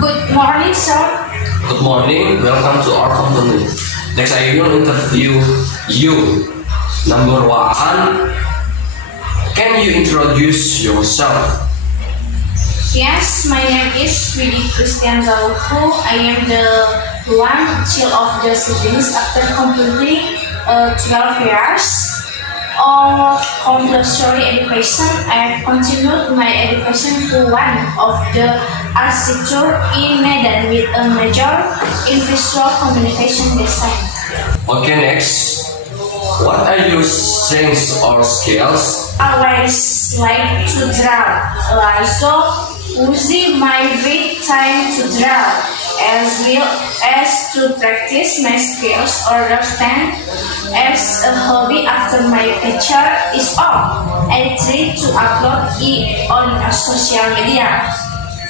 Good morning, sir. Good morning, welcome to our company. Next, I will interview you. Number one, can you introduce yourself? Yes, my name is Swidi Christian Zaluku. I am the one child of the siblings after completing 12 years of compulsory education. I have continued my education to one of the architecture in Medan with a major in visual communication design. Okay, next, what are your strengths or skills? Always like to draw, so using my free time to draw as well as to practice my skills or understand as a hobby after my lecture is off. I try to upload it on a social media.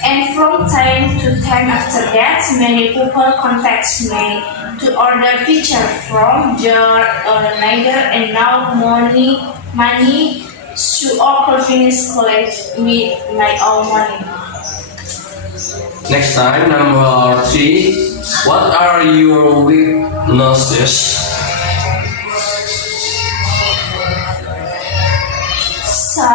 And from time to time after that, many people contact me to order picture from their neither and now money to all finish collect with my own money. Next time, number three, what are your weaknesses? So,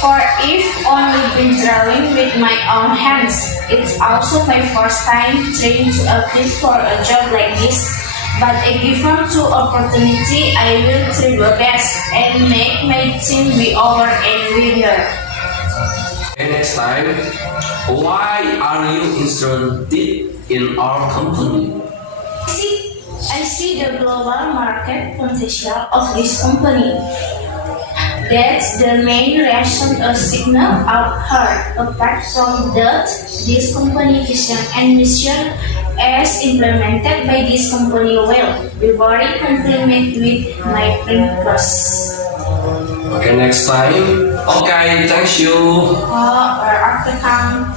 for if only been drawing with my own hands, it's also my first time trying to apply for a job like this. But if given to opportunity, I will try my best and make my team be over and winner. Okay, next time, why are you interested in our company? I see the global market potential of this company. That's the main reason a signal I've heard. Apart from that, this company vision and mission as implemented by this company will be very complement with my purpose. Okay, next time. Okay, thank you. Or after come.